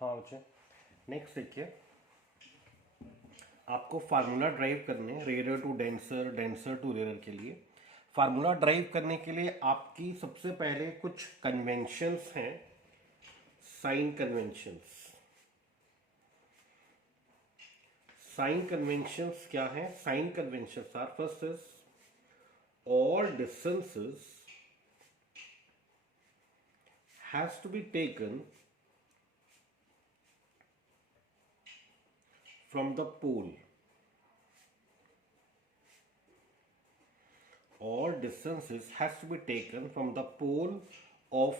हाँ बच्चे, नेक्स्ट देखिए, आपको फार्मूला ड्राइव करने rare to denser, denser to rare के लिए। फार्मूला ड्राइव करने के लिए आपकी सबसे पहले कुछ कन्वेंशंस हैं, साइन कन्वेंशंस। साइन कन्वेंशंस क्या हैं? Sign conventions are, first is all distances has to be taken from the pole. All distances has to be taken from the pole of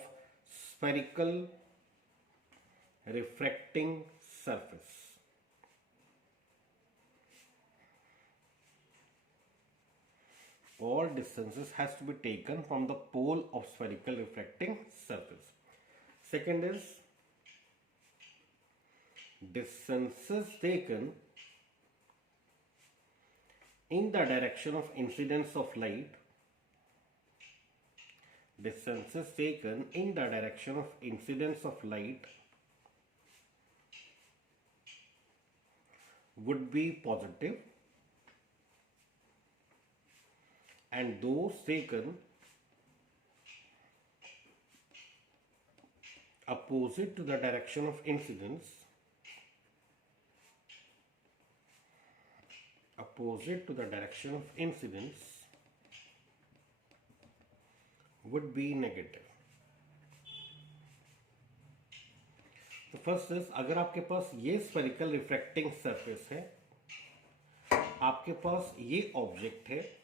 spherical refracting surface. All distances has to be taken from the pole of spherical refracting surface. Second is distances taken in the direction of incidence of light. Distances taken in the direction of incidence of light would be positive, and those taken opposite to the direction of incidence would be negative. तो first is, अगर आपके पास ये spherical refracting surface है, आपके पास ये object है,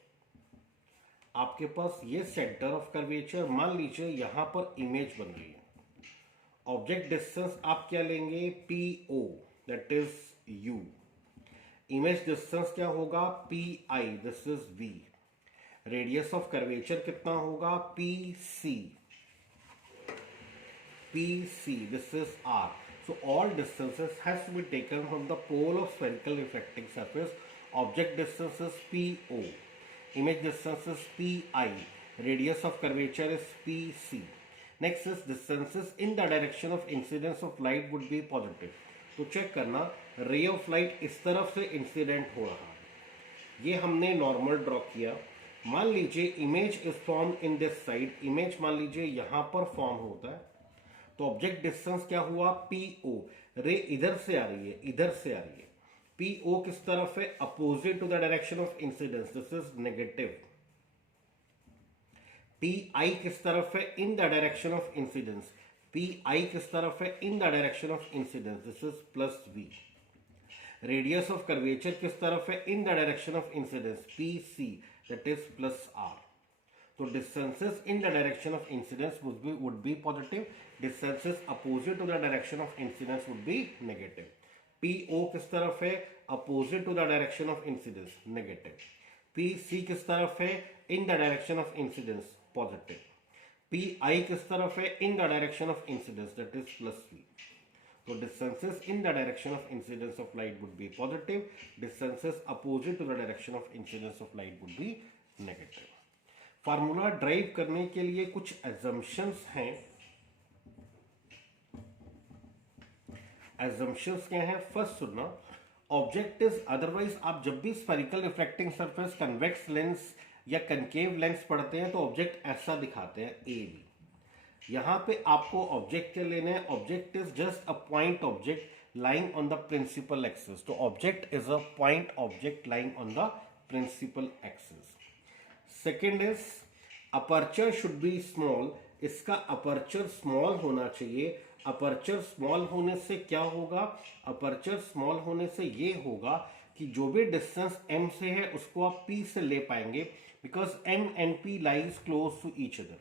आपके पास ये सेंटर ऑफ कर्वेचर, मान लीजिए यहां पर इमेज बन रही है। ऑब्जेक्ट डिस्टेंस आप क्या लेंगे? PO, that is U। Image distance क्या होगा? PI, this is V। Radius of curvature कितना होगा? PC, this is R. So all distances has to be taken from the pole of spherical refracting surface. Object distance is PO, image distance is PI, radius of curvature is PC. Next is distances in the direction of incidence of light would be positive. तो check करना, ray of light इस तरफ से incident हो रहा है, ये हमने नॉर्मल ड्रॉ किया। मान लीजिए image is form in this side, image मान लीजिए यहां पर फॉर्म होता है, तो ऑब्जेक्ट डिस्टेंस क्या हुआ? PO। रे इधर से आ रही है, इधर से आ रही है। PO किस तरफ है? Opposite to the direction of incidence, this is negative. PI किस तरफ है? In the direction of incidence. PI किस तरफ है? In the direction of incidence, this is plus V। Radius of curvature किस तरफ है? In the direction of incidence, PC, that is plus R। तो distances in the direction of incidence would be positive, distances opposite to the direction of incidence would be negative. PO किस तरफ है? opposite to the direction of incidence, negative. PC किस तरफ है? in the direction of incidence, positive. PI किस तरफ है? in the direction of incidence, that is plus V. So distances in the direction of incidence of light would be positive, distances opposite to the direction of incidence of light would be negative. Formula derive करने के लिए कुछ assumptions हैं। Assumptions क्या है? First सुनना, object is otherwise, आप जब भी spherical reflecting surface, convex lens या कनकेव लेंस पढ़ते हैं तो ऑब्जेक्ट ऐसा दिखाते हैं, AB। यहां पे आपको ऑब्जेक्ट क्या लेना है? Object is just a point object lying on the principal axis. तो object is a point object lying on the principal axis. Second is aperture should be small, इसका अपर्चर स्मॉल होना चाहिए। अपर्चर स्मॉल होने से क्या होगा? Aperture small होने से ये होगा कि जो भी डिस्टेंस M से है उसको आप P से ले पाएंगे, because M and P lies close to each other.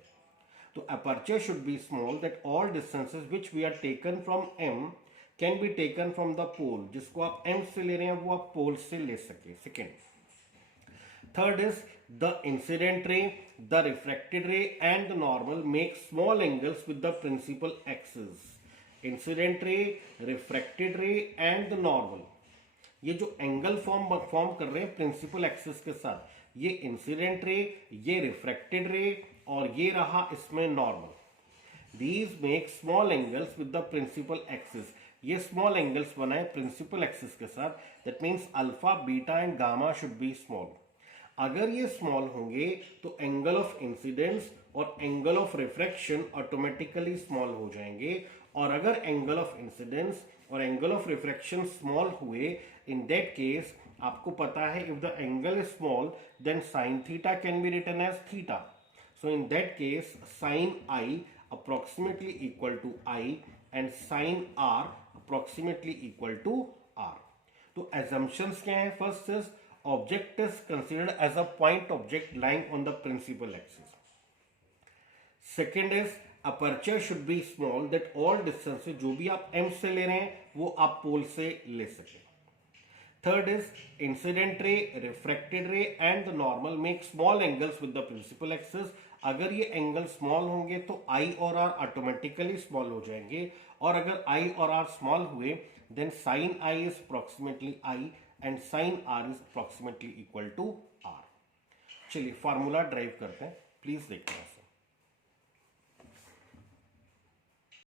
तो aperture should be small that all distances which we are taken from M can be taken from the pole. जिसको आप M से ले रहे हैं वो आप पोल से ले सके। Second, third is the incident ray, the refracted ray and the normal make small angles with the principal axis. Incident ray, refracted ray and the normal, ये जो एंगल फॉर्म कर रहे हैं प्रिंसिपल एक्सिस के साथ, ये इंसिडेंट रे, ये refracted रे और ये रहा इसमें normal. These make small angles with the principal axis. ये स्मॉल एंगल्स बनाए प्रिंसिपल एक्सिस के साथ. That means alpha beta and gamma should be small. अगर ये स्मॉल होंगे तो एंगल ऑफ इंसिडेंस और angle of refraction automatically small हो जाएंगे. और अगर एंगल ऑफ इंसिडेंस और एंगल ऑफ रिफ्रैक्शन स्मॉल हुए, इन दैट केस आपको पता है if the angle is small then sine theta can be written as theta. So in that case sine I approximately equal to I and sin R approximately equal to R. तो assumptions क्या है? First is object is considered as a point object lying on the principal axis. Second is aperture should be small that all distances जो भी आप M से ले रहे हैं वो आप पोल से ले सकें. Third is incident ray, refracted ray and the normal make small angles with the principal axis. अगर ये एंगल स्मॉल होंगे तो I और R ऑटोमेटिकली स्मॉल हो जाएंगे. और अगर I और R स्मॉल हुए then sine I is approximately I and sine R is approximately equal to R. चलिए फार्मूला ड्राइव करते हैं, प्लीज देखते हैं.